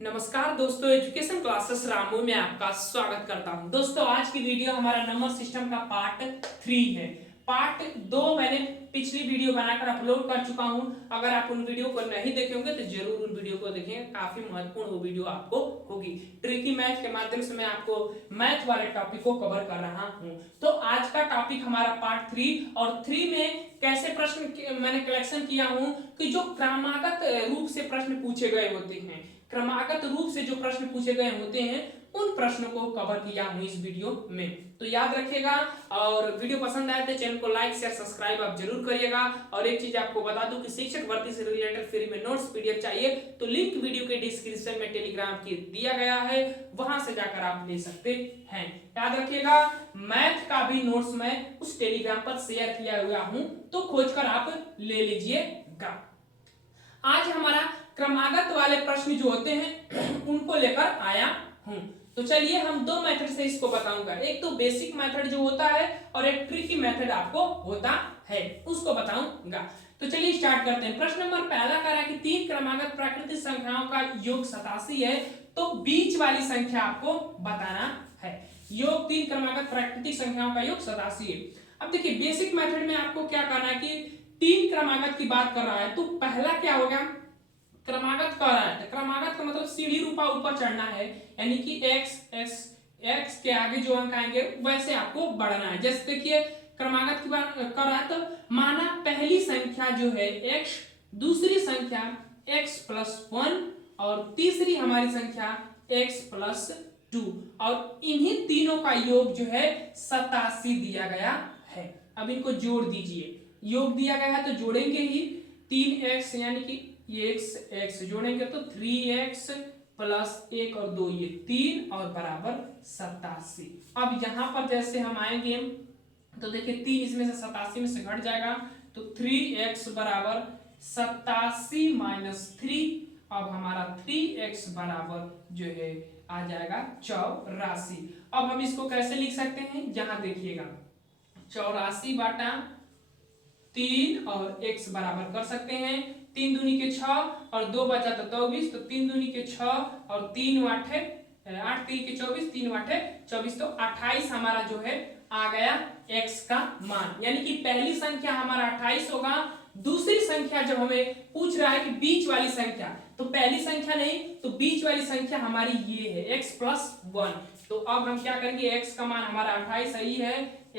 नमस्कार दोस्तों, education classes Ramu में आपका स्वागत करता हूं। दोस्तों, आज की वीडियो हमारा नंबर सिस्टम का पार्ट 3 है। पार्ट 2 मैंने पिछली वीडियो बनाकर अपलोड कर चुका हूं। अगर आप उन वीडियो को नहीं देखे होंगे तो जरूर उन वीडियो को देखें, काफी महत्वपूर्ण वो वीडियो आपको होगी। ट्रिकी मैथ के माध्यम से मैं आपको मैथ वाले टॉपिक को कवर कर रहा हूं। तो आज का टॉपिक हमारा पार्ट 3 और 3 में कैसे प्रश्न मैंने कलेक्शन किया हूं कि जो क्रमागत रूप से प्रश्न पूछे गए होते हैं, क्रमागत रूप से जो प्रश्न पूछे गए होते हैं उन प्रश्नों को कवर किया हूं इस वीडियो में। तो याद रखिएगा और वीडियो पसंद आए तो चैनल को लाइक शेयर सब्सक्राइब आप जरूर करिएगा। और एक चीज आपको बता दूं कि शिक्षक भर्ती से रिलेटेड फ्री में नोट्स पीडीएफ चाहिए तो लिंक वीडियो के डिस्क्रिप्शन में टेलीग्राम की दिया गया है, वहां से जाकर आप ले सकते हैं। याद रखिएगा, मैथ का भी नोट्स मैं उस टेलीग्राम पर शेयर किया हुआ हूं, तो खोजकर आप ले लीजिएगा। आज हमारा क्रमागत वाले प्रश्न जो होते हैं उनको लेकर आया हूं। तो चलिए हम दो मेथड से इसको बताऊंगा। एक तो बेसिक मेथड जो होता है और एक ट्रिकी मेथड आपको होता है, उसको बताऊंगा। तो चलिए स्टार्ट करते हैं। प्रश्न नंबर पहला कह रहा है कि 3 क्रमागत प्राकृतिक संख्याओं का योग 87 है, तो बीच वाली संख्या आपको बताना है। योग 3 क्रमागत प्राकृतिक संख्याओं का योग 87 है। अब देखिए बेसिक मेथड में आपको क्या करना है कि 3 क्रमागत की बात कर रहा है तो पहला क्या होगा, क्रमागत कर रहा है तो क्रमागत का मतलब सीढ़ी रूपा ऊपर चढ़ना है, यानी कि x के आगे जो अंक आएंगे वैसे आपको बढ़ना है। जैसे देखिए क्रमागत की बात कर रहा है तो माना पहली संख्या जो है x, दूसरी संख्या x प्लस 1 और तीसरी हमारी संख्या x प्लस 2 और इन्हीं तीनों का योग जो है 87 दिया गया है। अब इनको जोड़ दीजिए, योग दिया गया है तो जोड़ेंगे ही। 3x यानी कि ये x जोड़ेंगे तो 3x प्लस 1 और 2 ये 3 और बराबर 87। अब यहां पर जैसे हम आएंगे तो देखिए 3 इसमें से 87 में से घट जाएगा तो 3x बराबर 87 माइनस 3। अब हमारा 3x बराबर जो है आ जाएगा 84। अब हम इसको कैसे लिख सकते हैं, यहां देखिएगा 84 बटा 3 और x बराबर कर सकते हैं। 3 दूनी के 6 और 2 बचा तो 24, तो 3 दूनी के 6 और 3 आठे 8 3 के 24, 3 आठे 24, तो 28 हमारा जो है आ गया x का मान। यानी कि पहली संख्या हमारा 28 होगा। दूसरी संख्या जब हमें पूछ रहा है कि बीच वाली संख्या, तो पहली संख्या नहीं तो बीच वाली संख्या हमारी ये है x प्लस 1। तो अब हम क्या करेंगे, x का मान हमारा 28 सही है,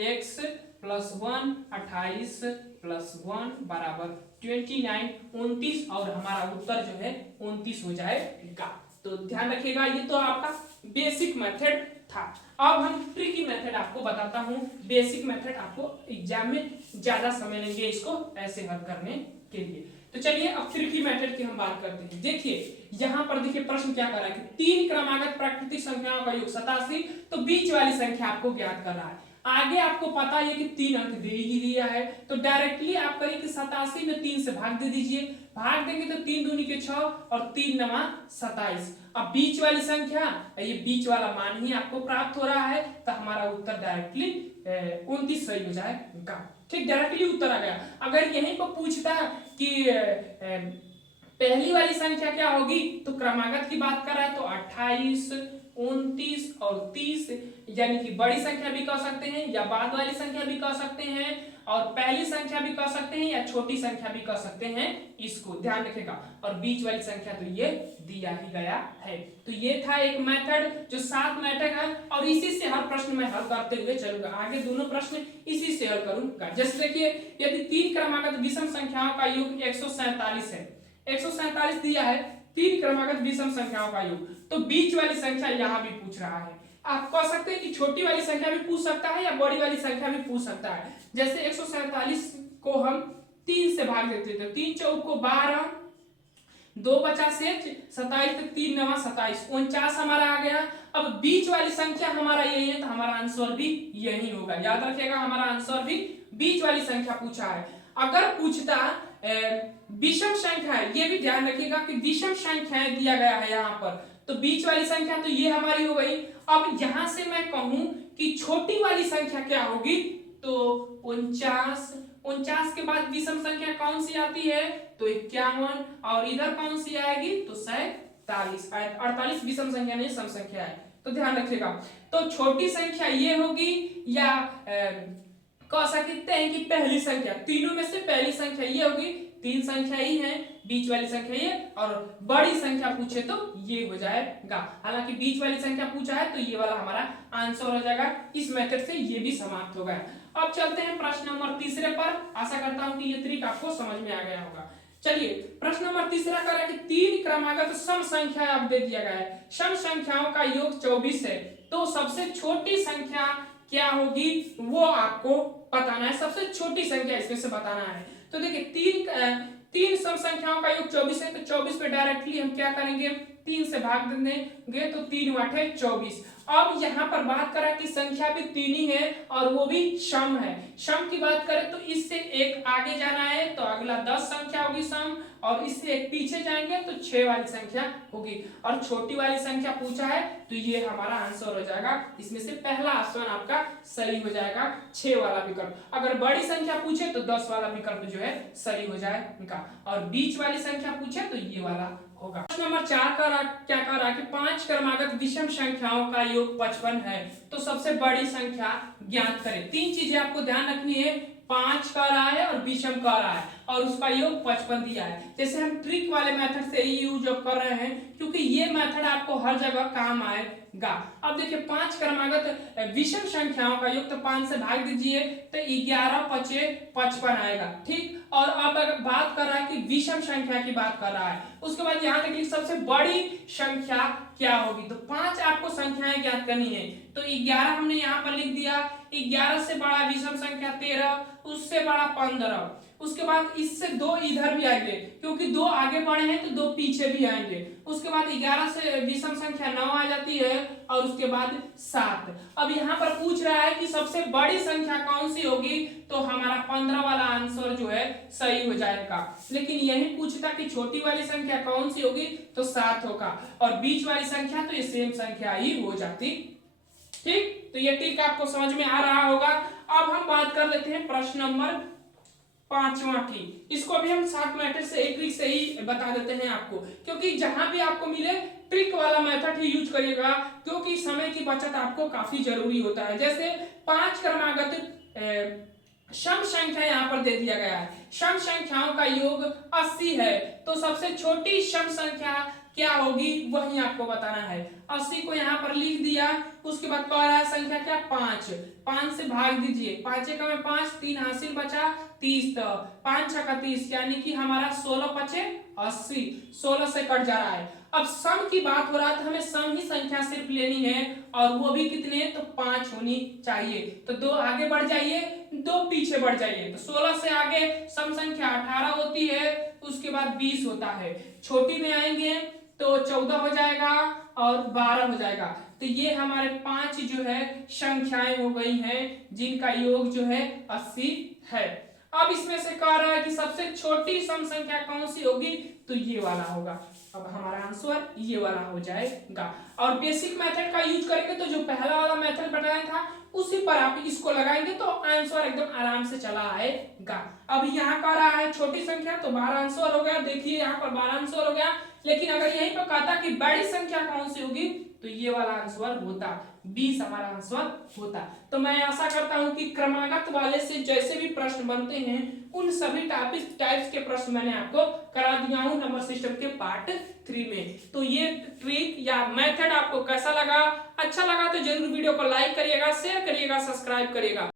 x प्लस 1 28 प्लस 1 बराबर 29 29 और हमारा उत्तर जो है 29 हो जाएगा। तो ध्यान रखिएगा, ये तो आपका बेसिक मेथड था। अब हम ट्रिकी मेथड आपको बताता हूं। बेसिक मेथड आपको एग्जाम में ज्यादा समय लेंगे इसको ऐसे हल करने के लिए। तो चलिए अब ट्रिकी मेथड की हम बात करते हैं। देखिए यहां पर देखिए प्रश्न क्या कर रहा है कि 3 क्रमागत प्राकृतिक संख्याओं का योग 87, तो बीच वाली संख्या आपको ज्ञात कर रहा है। आगे आपको पता है कि 3 अंक दे ही दिया है, तो डायरेक्टली आप करें कि 87 में 3 से भाग दे दीजिए। भाग देंगे तो 3 दूनी के 6 और 3 नवा 27। अब बीच वाली संख्या, ये बीच वाला मान ही आपको प्राप्त हो रहा है, तो हमारा उत्तर डायरेक्टली 29 सही हो जाएगा। ठीक, डायरेक्टली उत्तर आ गया। अगर यहीं पर पूछता कि पहली वाली संख्या क्या होगी, तो क्रमागत की बात कर रहा है तो 28 29 और 30, यानी कि बड़ी संख्या भी कह सकते हैं या बाद वाली संख्या भी कह सकते हैं और पहली संख्या भी कह सकते हैं या छोटी संख्या भी कह सकते हैं, इसको ध्यान रखेगा। और बीच वाली संख्या तो ये दिया ही गया है। तो ये था एक मेथड जो 7 मेथड है और इसी से हर प्रश्न में हल करते हुए चलूंगा। आगे दोनों प्रश्न इसी से हल करूंगा। जैसे देखिए यदि 3 क्रमागत विषम संख्याओं का योग 147 है, 147 दिया है 3 क्रमागत विषम संख्याओं का योग, तो बीच वाली संख्या यहां भी पूछ रहा है। आप कह सकते हैं कि छोटी वाली संख्या भी पूछ सकता है या बड़ी वाली संख्या भी पूछ सकता है। जैसे 147 को हम 3 से भाग देते थे, 3 चौक को 12, 2 बचा से 27, 3 नवा 27, 49 हमारा आ गया। अब बीच वाली संख्या हमारा यही है तो हमारा आंसर भी यही होगा। याद रखिएगा हमारा आंसर भी बीच वाली संख्या पूछा है। अगर पूछता विषम संख्या है, ये भी ध्यान रखिएगा कि विषम संख्याएं दिया गया है यहाँ पर, तो बीच वाली संख्या तो ये हमारी हो गई। अब यहां से मैं कहूं कि छोटी वाली संख्या क्या होगी, तो 49, 49 के बाद विषम संख्या कौन सी आती है, तो 51 और इधर कौन सी आएगी तो 47। 48। 48 विषम संख्या नहीं सम संख्या है, तो ध्यान रखिएगा। तो छोटी संख्या ये होगी या कह सकते हैं कि पहली संख्या, तीनों में से पहली संख्या ये होगी, तीन संख्या ही है, बीच वाली संख्या ये, और बड़ी संख्या पूछे तो ये हो जाएगा। हालांकि बीच वाली संख्या पूछा है तो ये वाला हमारा आंसर हो जाएगा। इस मेथड से ये भी समाप्त हो गया। अब चलते हैं प्रश्न नंबर तीसरे पर। आशा करता हूं कि ये ट्रिक आपको समझ में आ गया होगा। चलिए प्रश्न नंबर तीसरा कर रहा है कि तीन क्रमागत सम संख्या अब दे दिया गया है, सम संख्याओं का योग 24 है, तो सबसे छोटी संख्या क्या होगी वो आपको बताना है। सबसे छोटी संख्या इसमें से बताना है। तो देखिए तीन सम संख्याओं का योग 24 है, तो 24 पे डायरेक्टली हम क्या करेंगे, 3 से भाग देंगे, तो 3 वाटे 24। अब यहाँ पर बात करें कि संख्या भी तीन ही है और वो भी सम है। सम की बात करें तो इससे एक आगे जाना है तो अगला 10 संख्या होगी सम, और इससे एक पीछे जाएंगे तो 6 वाली संख्या होगी, और छोटी वाली संख्या पूछा है तो ये हमारा आंसर हो जाएगा। इसमें से पहला ऑप्शन आपका सही हो जाएगा, 6 वाला विकल्प। अगर बड़ी संख्या पूछे तो 10 वाला विकल्प जो है सही हो जाएगा, और बीच वाली संख्या पूछे तो ये वाला होगा। प्रश्न नंबर 4 का क्या कह रहा है कि 5 क्रमागत विषम संख्याओं का योग 55 है, तो सबसे बड़ी संख्या ज्ञात करें। तीन चीजें आपको ध्यान रखनी है, 5 का रहा है और विषम का रहा है और उसका योग 55 दिया है। जैसे हम ट्रिक वाले मेथड से ही यूज कर रहे हैं, क्योंकि ये मेथड आपको हर जगह काम आएगा। अब देखिए 5 क्रमागत विषम संख्याओं का योग, तो 5 से भाग दीजिए तो 11 पचे 55 आएगा, ठीक। और अब अगर बात कर रहा है कि विषम संख्या की बात कर रहा है, उसके बाद यहाँ देखिए सबसे बड़ी संख्या क्या होगी, तो 5 आपको संख्याएं ज्ञात करनी है। तो 11 हमने यहाँ पर लिख दिया, 11 से बड़ा विषम संख्या 13, उससे बड़ा 15, उसके बाद इससे 2 इधर भी आएंगे, क्योंकि 2 आगे बढ़े हैं तो 2 पीछे भी आएंगे। उसके बाद 11 से विषम संख्या 9 आ जाती है, और उसके बाद 7। अब यहाँ पर पूछ रहा है कि सबसे बड़ी संख्या कौन सी होगी, तो हमारा 15 वाला आंसर जो है सही हो जाएगा। लेकिन यही पूछता कि छोटी वाली संख्या कौन सी होगी, तो 7 होगा, और बीच वाली संख्या तो ये सेम संख्या ही हो जाती, ठीक। तो ये ट्रिक आपको समझ में आ रहा होगा। अब हम बात कर लेते हैं प्रश्न नंबर 5वां की। इसको भी हम शॉर्ट मेथड से एक ट्रिक से ही बता देते हैं आपको, क्योंकि जहां भी आपको मिले ट्रिक वाला मेथड ही यूज करिएगा, क्योंकि समय की बचत आपको काफी जरूरी होता है। जैसे 5 क्रमागत सम संख्या यहाँ पर दे दिया गया है, सम संख्याओं का योग 80 है, तो सबसे छोटी सम संख्या क्या होगी वही आपको बताना है। 80 को यहाँ पर लिख दिया, उसके बाद कह रहा है संख्या क्या, 5 से भाग दीजिए, 5 का में 5, 3 हासिल बचा 30, तो 5 छक्का 30, यानी कि हमारा 16 पचे 80, 16 से कट जा रहा है। अब सम की बात हो रहा है तो हमें सम ही संख्या सिर्फ लेनी है, और वो भी कितने, तो 5 होनी चाहिए। तो 2 आगे बढ़ जाइए, 2 पीछे बढ़ जाइए, तो 16 से आगे सम संख्या 18 होती है, उसके बाद 20 होता है। छोटी में आएंगे तो 14 हो जाएगा और 12 हो जाएगा। तो ये हमारे 5 जो है संख्याएं हो गई हैं जिनका योग जो है 80 है। अब इसमें से कह रहा है कि सबसे छोटी सम संख्या कौन सी होगी, तो ये वाला होगा। अब हमारा आंसर ये वाला हो जाएगा। और बेसिक मेथड का यूज करेंगे तो जो पहला वाला मेथड बताया था उसी पर आप इसको लगाएंगे तो आंसर एकदम आराम से चला आएगा। अब यहाँ कह रहा है छोटी संख्या, तो 12 आंसर हो गया। देखिए यहाँ पर 12 आंसर हो गया, लेकिन अगर यहीं पर कहता कि बड़ी संख्या कौन सी होगी, तो ये वाला आंसर होता, 20 हमारा आंसर होता। तो मैं आशा करता हूं कि क्रमागत वाले से जैसे भी प्रश्न बनते हैं उन सभी टाइप्स के प्रश्न मैंने आपको करा दिया हूं नंबर सिस्टम के पार्ट 3 में। तो ये ट्रिक या मेथड आपको कैसा लगा, अच्छा लगा तो जरूर वीडियो को लाइक करिएगा, शेयर करिएगा, सब्सक्राइब करिएगा।